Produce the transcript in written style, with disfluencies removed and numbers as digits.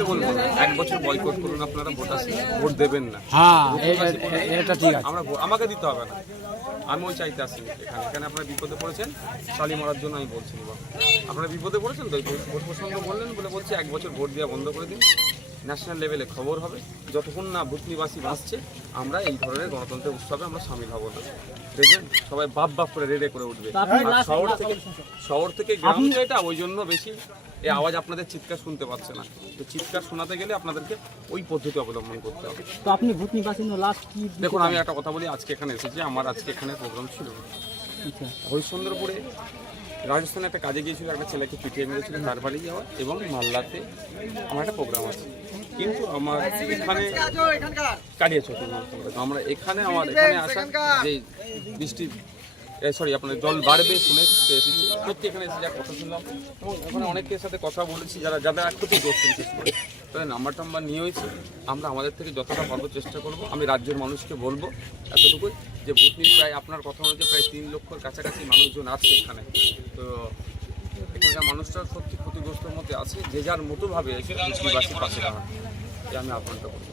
করতে বলবো না, 1 বছর বয়কট করুন, আপনারা ভোট দেবেন না। হ্যাঁ, এটা ঠিক আছে। আমাকে দিতে হবে না, আমি ওই চাইতে আসি এখানে আপনারা বিপদে পড়েছেন, শালি মারার জন্য আমি বলছি না। আপনারা বিপদে পড়েছেন তো ভোট প্রসঙ্গ বললেন বলে বলছি 1 বছর ভোট দেওয়া বন্ধ করে দিন, ন্যাশনাল লেভেলে খবর হবে। যতক্ষণ না ভূতনিবাসী বাঁচছে আমরা এই ধরনের গণতন্ত্রের উৎসবে আমরা সামিল হব না। দেখবেন সবাই বাপ করে রেডে করে উঠবে। শহর থেকে গ্রাম এটা ওই জন্য বেশি এই আওয়াজ আপনাদের চিৎকার শুনতে পাচ্ছে না। তো চিৎকার শোনাতে গেলে আপনাদেরকে ওই পদ্ধতি অবলম্বন করতে হবে। তো আপনি ভূতনিবাসী লাস্ট কি দেখুন, আমি একটা কথা বলি, আজকে এখানে এসেছি, আমার আজকে এখানে প্রোগ্রাম ছিল হরিশ্চন্দ্রপুরে। রাজস্থানে একটা কাজে গিয়েছিল, একটা ছেলেকে পিটিয়ে মেরেছিল, তার বাড়ি যাওয়া, এবং মাল্লাতে আমার একটা প্রোগ্রাম আছে। কিন্তু আমার এখানে কাটিয়েছে আমরা এখানে আমার এখানে আসা যে বৃষ্টি আপনার জল বাড়বে শুনে এসেছি। সত্যি এখানে এসে যা কথা শুনলাম এবং ওখানে অনেকের সাথে কথা বলেছি যারা ক্ষতিগ্রস্ত, বিশেষ করে তাদের নাম্বার নিয়ে আমরা আমাদের থেকে যতটা পারবো চেষ্টা করব। আমি রাজ্যের মানুষকে বলবো এতটুকুই যে ভূতনি প্রায় আপনার কথা অনুযায়ী প্রায় 3 লক্ষর কাছাকাছি মানুষজন আছে এখানে। তো এখানকার মানুষরা সত্যি ক্ষতিগ্রস্তের মধ্যে আছে, যে যার মতোভাবে এসে ভূতনিবাসীর পাশে দাঁড়ান, আমি আহ্বানটা করবো।